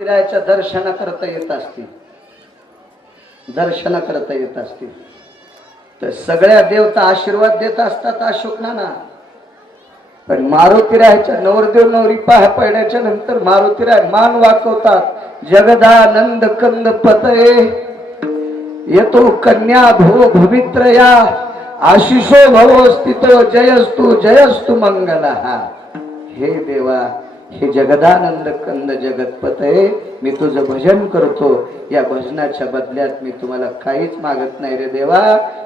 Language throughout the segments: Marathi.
फिरायच्या दर्शना करता येत असतील. दर्शन करता येत असतील. तर सगळ्या देवता आशीर्वाद देत असतात अशोकनाना. पण मारुतीरायच्या नवरदेव नवरी पाह पडण्याच्या नंतर मारुतीराय मान वाकवतात. जगदानंद कंद पतये. येतो कन्या भो भूमित्रया आशिषो भवो स्थितो जयस्तु जयस्तु मंगला हे देवा हे जगदानंद कंद जगतपतये मी तुझं भजन करतो. या भजनाच्या बदल्यात मी तुम्हाला काहीच मागत नाही रे देवा.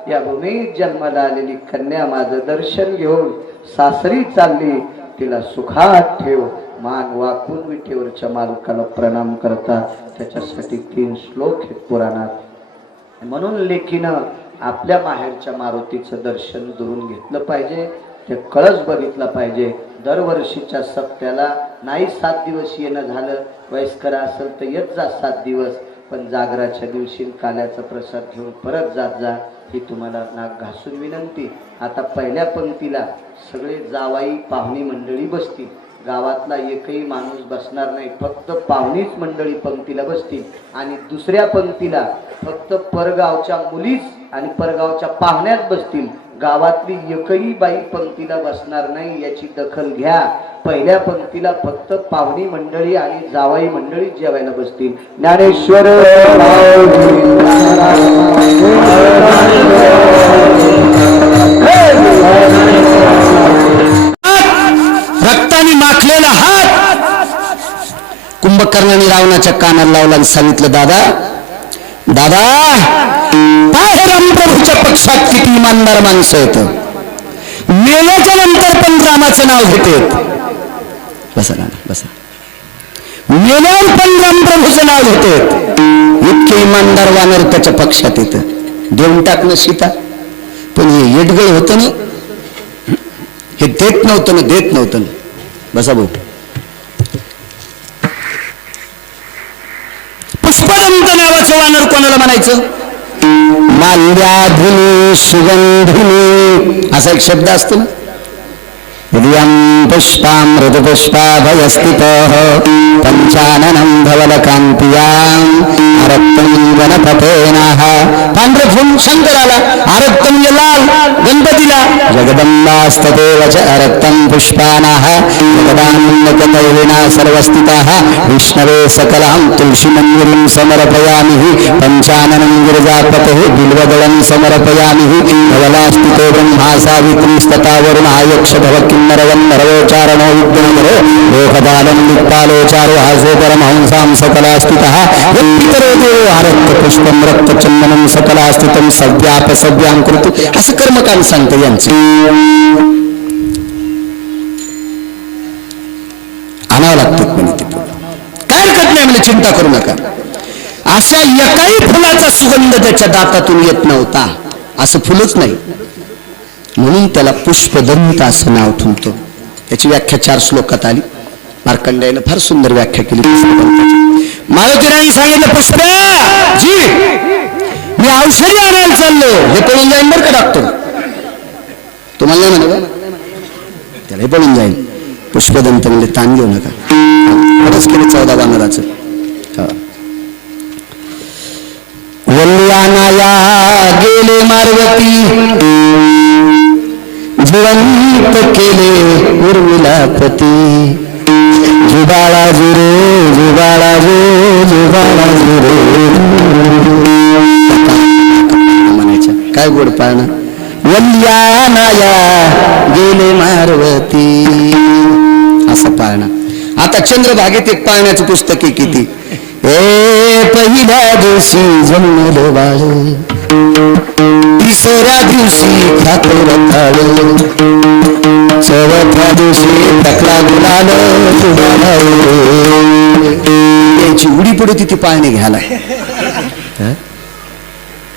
या भूमीत जन्माला आलेली कन्या माझं दर्शन घेऊन सासरी चालली. तिला सुखात ठेव. मान वाकून विठेवरच्या मालकाला प्रणाम करता. त्याच्यासाठी तीन श्लोक आहेत पुराणात. म्हणून लेखीनं आपल्या माहेरच्या मारुतीचं दर्शन दुरून घेतलं पाहिजे. ते कळस बघितला पाहिजे. दरवर्षीच्या सप्त्याला नाही सात दिवस येणं झालं. वयस्कर असेल तर येत जा सात दिवस पण जागराच्या दिवशी काल्याचा प्रसाद घेऊन परत जात जा ही तुम्हाला नाक घासून विनंती. आता पहिल्या पंक्तीला सगळे जावाई पाहुणी मंडळी बसतील. गावातला एकही माणूस बसणार नाही फक्त पाहुणीच मंडळी पंक्तीला बसतील. आणि दुसऱ्या पंक्तीला फक्त परगावच्या मुलीच आणि परगावच्या पाहुण्यात बसतील. गावातली एकही बाई पंक्तीला बसणार नाही याची दखल घ्या. पहिल्या पंक्तीला फक्त पाहुणी मंडळी आणि जावाई मंडळी जेवायला बसतील. ज्ञानेश्वर रक्ताने माखलेला हात. कुंभकर्णाने रावणाच्या कानाला लावला आणि सांगितलं दादा दादा पाहे रामप्रभूच्या पक्षात किती इमानदार माणसं येत मेल्याच्या नंतर पण रामाचं नाव घेते. बसा ना बसा. मेल्यावर पण रामप्रभूचं नाव घेते. इतके इमानदार वानर त्याच्या पक्षात येत. देऊन टाकणं सीता. पण हे येडगळ होतं ना? हे देत नव्हतं ना देत नव्हतं ना. बसा भाऊ. पुष्पदंत नावाचं वानर कोणाला म्हणायचं? माल्याधुनी सुगंधिनी असा एक హృదయం పుష్పాం ఋతుపుష్పాభయస్థితోః పంచాననం ధవలకాంతియాం అరక్తం గణపతేనః పాండ్ర భూం శంకరాల అరక్తం ఎలాల్ గణపతిల జగదంబాస్తతే వచ అరక్తం పుష్పానః. జగదానందకతైనా సర్వస్థితః. విష్ణవే సకలాం తులసిమందిరం సమర్పయామి. పంచాననం గిరిజాపతే బిల్వదళం సమర్పయామి. ధవలాస్థితో బ్రహ్మా సావిత్రీ స్తథా వరుణాయక్ష భవకిం वरुणायक्ष विद्यमरो लोकपालं दिक्पालोचारो हासो परमहंसां सकलास्थितः पितरो देवो आरक्त पुष्पं रक्तचन्दनं सकलास्थितं सव्यापसव्यां कृतु असं कर्मकांड सांगतं यांचं आणावं लागतं म्हणे काय हरकत नाही म्हणजे चिंता करू नका अशा एकाही फुलाचा सुगंध त्याच्या दातातून येत नव्हता असं फुलच नाही म्हणून त्याला पुष्पदंत असं नाव ठुमतो त्याची व्याख्या चार श्लोकात आली. मार्कंडेयानं फार सुंदर व्याख्या केली. पुष्पदंताची मारुतीराणी सांगितलं पुष्प जी! मी औषधी आणायला चाललो. हे पळून जाईन बरं का डॉक्टर तुम्हाला नाही म्हणा त्यालाही पळून जाईल पुष्पदंत म्हणजे ताण घेऊ नका. खरंच केलं चौदा वानराचं हा. वल्ल्यानाया गेले मारवती. जिवंत केले उर्मिलापती. जुबाळा जुरे जुबाळा जो जुबाळा जुरे. म्हणायच्या काय गोड पाळणं वल्यानाया गेले मारवती. असं पाळणं. आता चंद्रभागेत एक पाळण्याचं पुस्तक आहे किती. ए पहिल्या दिवशी जन्मलो बाळ. तिसऱ्या दिवशी खातो रताळ. चौथ्या दिवशी टकला गुलाल याची उडी पडू तिथे पाळणी घ्यायला.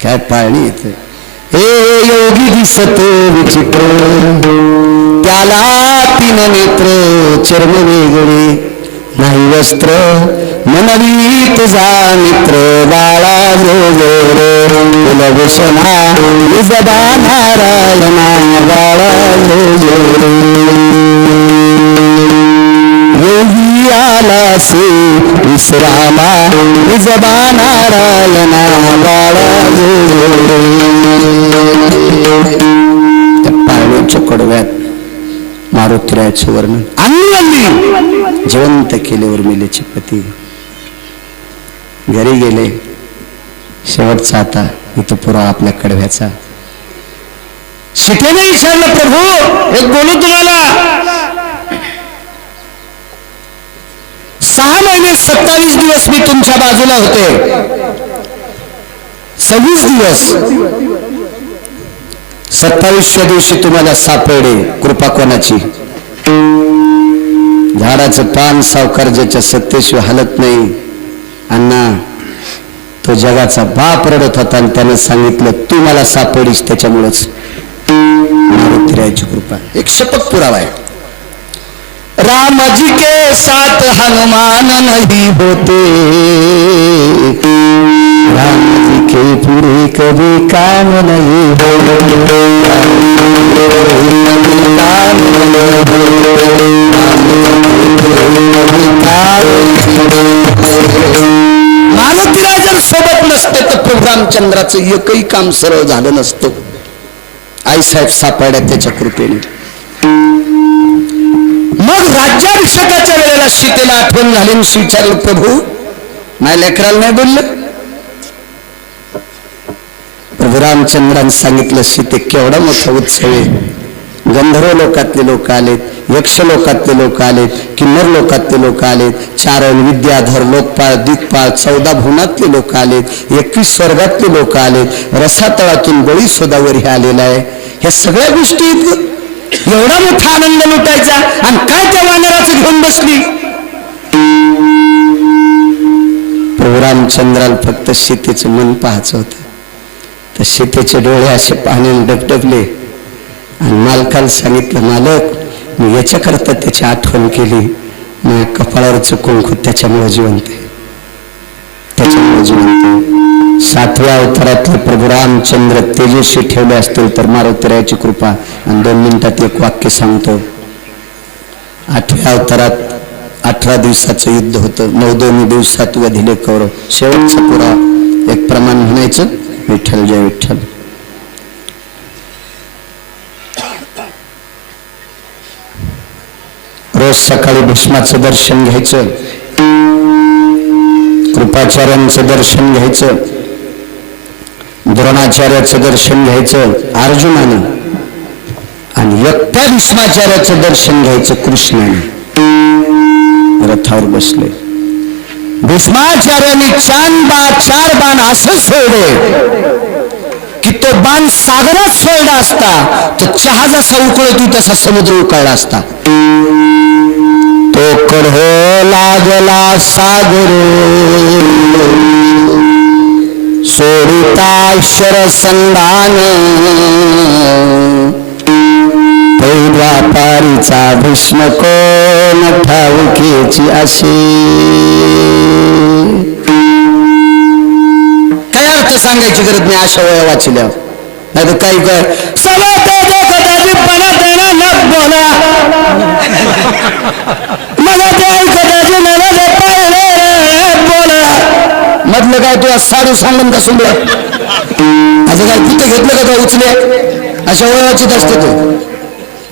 काय पाळणी येत हे योगी दिसत विचित्र. त्याला तीन नेत्र चर्म वेगळे. नाही वस्त्र मनवी तुझा मित्र बाळा जो जो कुलभूषणा विजबा नारायणा बाळा जो जो योगी यालासी विसरामा विजबा नारायणा बाळा पाळण्याच्या कडव्यात मारुतीरायाचं वर्णन. अन्नी जिवंत केले उर्मिलेचे पती. घरी गेले. शेवटचा आता इथं पुरा आपल्या कडव्याचा. शिकेने विचारलं प्रभू. एक बोलू तुम्हाला. सहा महिने सत्तावीस दिवस मी तुमच्या बाजूला होते. सव्वीस दिवस. सत्तावीसच्या दिवशी तुम्हाला सापडे कृपा कोणाची? झाडाचं पान सावकार ज्याच्या सत्तेशिवाय हलत नाही. अण्णा तो जगाचा बाप रडत होता आणि त्यानं सांगितलं तू मला सापडीस त्याच्यामुळेच. मारुतीरायाची कृपा. एक शपथ पुरावा आहे. रामजी के साथ हनुमान नहीं होते. रामजी के पूरे कभी काम नहीं होते. रामचंद्राचं एकही काम सरळ झालं नसतं. आईसाहेब सापड्या त्याच्या कृपेने. मग राज्याभिषेकाच्या वेळेला सीतेला आठवण झाली विचारलं प्रभू नाही लेकराला नाही बोललं? प्रभू रामचंद्राने सांगितलं सीते केवढा मोठा उत्सव आहे. गंधर्व लोकातले लोक आलेत यक्ष लोकातले लोक आलेत किन्नर लोकातले लोक आलेत चारण विद्याधर लोकपाळ दिग्पाळ चौदा भुवनातले लोक आलेत एकवीस स्वर्गातले लोक आलेत रसातळातून बळी सोदावर हे आलेला आहे. ह्या सगळ्या गोष्टी एवढा मोठा आनंद लुटायचा आणि काय त्या वानराचं घेऊन बसली? प्रभू रामचंद्राला फक्त सीतेचं मन पाहायचं होतं. तर सीतेचे डोळे असे पाण्याने डबडबले आणि मालकाला सांगितलं मालक मी याच्याकरता त्याची आठवण केली. माझ्या कपाळावरचं कुंकू त्याच्यामुळे जिवंत आहे. त्याच्यामुळे जिवंत सातव्या अवतारातले प्रभू रामचंद्र तेजस्वी ठेवले असतील तर मारुतीरायाची कृपा. आणि दोन मिनिटात एक वाक्य सांगतो. आठव्या अवतारात अठरा दिवसाचं युद्ध होतं. नऊ दोन दिवसात वधिले कौरव. शेवटचा पुरा. एक प्रमाण म्हणायचं विठ्ठल जय विठ्ठल. रोज सकाळी भीष्माचं दर्शन घ्यायचं. कृपाचार्यांचं दर्शन घ्यायचं. द्रोणाचार्याचं दर्शन घ्यायचं. अर्जुनानं आणि एकट्या भीष्माचार्याचं दर्शन घ्यायचं कृष्णाने. रथावर बसले. भीष्माचार्याने चार बा चार बाण असं सोडे की तो बाण सागरात सोडला असता तर चहा जसा उकळतो तसा समुद्र उकळला असता. तो कडहो लागला सागर. सोडिता संधान. व्यापारीचा भीष्म कोण ठाऊकेची अशी काय अर्थ सांगायची गरज नाही अशा वया वाचल्या. नाही तर काही काय सगळं बोला. बोला काय तुला साडू सांगून का सुंदर असं काय तिथे घेतलं का तुला उचले? अशा वयाचीच असते तो.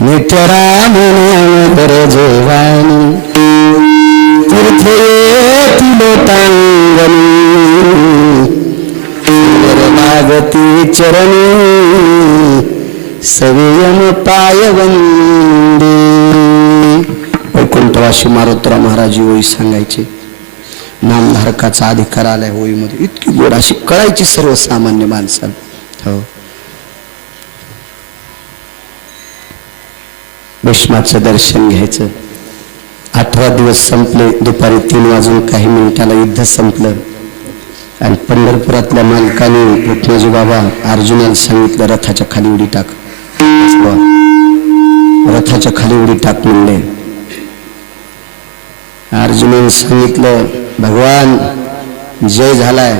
नित्यराम बर जेवानी तीर्थे तिलोटांगणी चरणी संयम पायवंदी वैकुंठवाशी मारुतराव महाराज होई सांगायचे. नामधारकाचा अधिकार आलाय होळीमध्ये. इतकी गोड अशी कळायची सर्वसामान्य माणसाला. हो. भीष्माचं दर्शन घ्यायचं. अठरा दिवस संपले दुपारी तीन वाजून काही मिनिटाला युद्ध संपलं. आणि पंढरपुरातल्या मालकाने रुक्माजी बाबा अर्जुनाला सांगितलं रथाच्या खाली उडी टाक. रथाच्या खाली उडी टाक म्हणले. अर्जुनाने सांगितलं भगवान जय झालाय.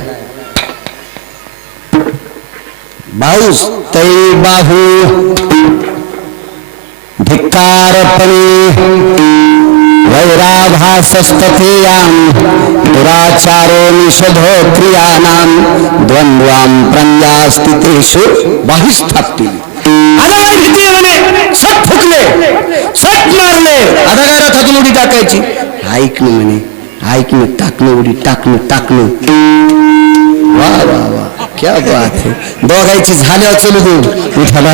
बाऊस तै बाहू धिक्कारपणे वैराभासस्तथेयाम् दुराचारो निषधो क्रियाणां द्वंद्वां प्रज्ञास्थितेषु बाहिस्थापतील आता काय भीती आहे म्हणे सट फुकले सट मारले आता काय रथातून उडी टाकायची ऐकणं म्हणे ऐकणं टाकणं उडी टाकणं टाकणं वा वा वा. क्या बात है. दोघायची झाल्यावर चलू देऊ. उठाला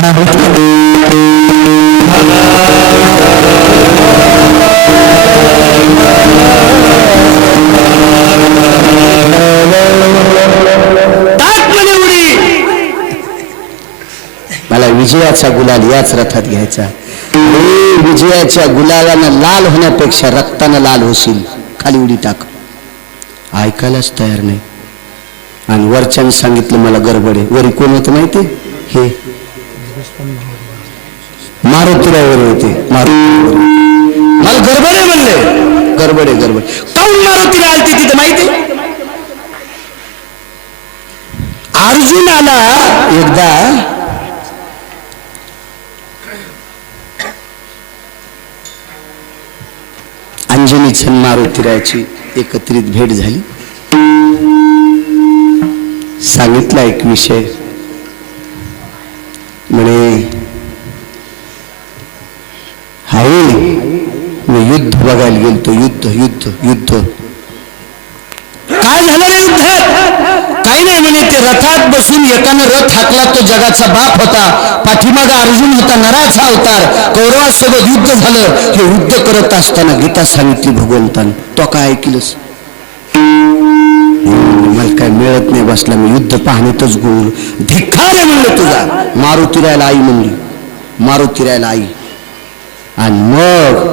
मला विजयाचा गुलाल याच रथात घ्यायचा. विजयाच्या गुलालानं लाल होण्यापेक्षा रक्तानं लाल होशील. खाली उडी टाक. ऐकायलाच तयार नाही. आणि वरच्यानं सांगितलं मला गडबड आहे. वरी कोण होतं माहिती हे. मारुतीरावर होते. मारुतीरावर मला गडबड आहे म्हणले. गडबड आहे गडबड. काऊन मारुतीला आलती तिथं माहिती अर्जुन आला. एकदा छन मारुतीराची एकत्रित भेट झाली. सांगितला एक विषय. म्हणे हाय मी युद्ध बघायला गेलतो युद्ध युद्ध युद्ध काय झालं रे युद्धात काही नाही म्हणे ते रथात बसून येताना रथ हाकला तो जगाचा बाप होता. पाठीमागा अर्जुन होता नराचा अवतार. कौरवासोबत युद्ध झालं. हे युद्ध करत असताना गीता सांगितली भगवंतान तो काय ऐकलस? मला काय मिळत नाही बसला मी युद्ध पाहण्यातच गुण. धिक्कार म्हणलं तुझा. मारुतीरायला आई म्हणली. मारुतीरायला आई. आणि मग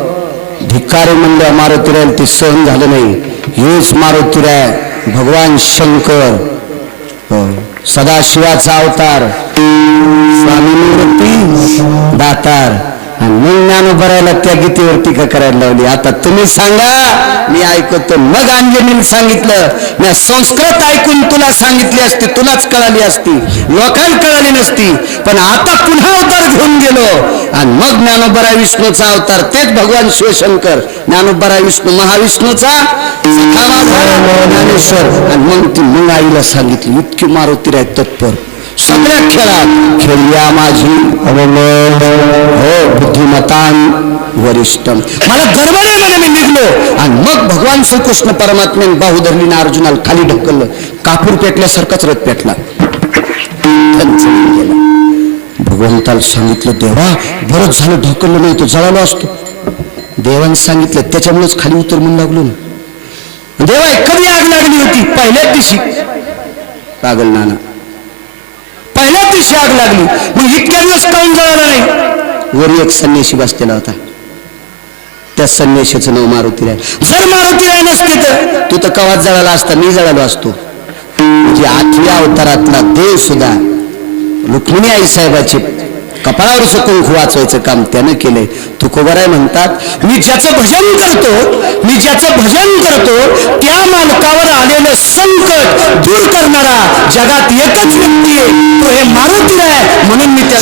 धिक्कार म्हणल्या मारुतीरायला ते सहन झालं नाही. हेच मारुतीराय भगवान शंकर. सदाशिवाचा अवतार स्वामी निवृत्ती दातार. मी ज्ञान बरायला त्या गीतेवर टीका करायला लावली. आता तुम्ही सांगा मी ऐकतो. मग अंजनीने सांगितलं मी संस्कृत ऐकून तुला सांगितली असती तुलाच कळाली असती. लोकांना कळाली नसती. पण आता पुन्हा अवतार घेऊन गेलो. आणि मग ज्ञानोबरा विष्णूचा अवतार तेच भगवान शिवशंकर. ज्ञानोबरा विष्णू महाविष्णूचा. ज्ञानेश्वर. आणि मग ती मग आईला सांगितली इतकी मारुती राय तत्पर. सगळ्या खेळात खेळल्या माझी. हो बुद्धिमतान वरिष्ठ मला गडबड म्हणे मी निघलो आणि मग भगवान श्रीकृष्ण परमात्म्याने बाहू अर्जुनाला खाली ढकललं. कापूर पेटल्यासारखाच रथ पेटला. भगवंताला सांगितलं देवा बरंच झालं ढकललं नाही तो जळालो असतो. देवाने सांगितलं त्याच्यामुळेच खाली उतर म्हणून लागलो ना. देवा कधी आग लागली होती? पहिल्याच दिवशी. पागल नाना पहिल्या दिवशी आग लागली. मग इतक्या दिवस काऊन जळाला नाही? वर एक संन्याशी बसलेला होता त्या संन्याशाचं नाव मारुती राय. जर मारुती राय नसते तर तू तर कवाच जळाला असता मी जळालो असतो. म्हणजे आठव्या अवतारातला देव सुद्धा रुक्मिणी आई साहेबाची कपाळावर कुंकू वाचवायचं काम त्यानं केलंय. तुकोबराय म्हणतात मी ज्याचं भजन करतो मी ज्याचं भजन करतो त्या मालकावर आलेलं संकट दूर करणारा जगात एकच व्यक्ती आहे. तो हे मारुती आहे म्हणून मी त्या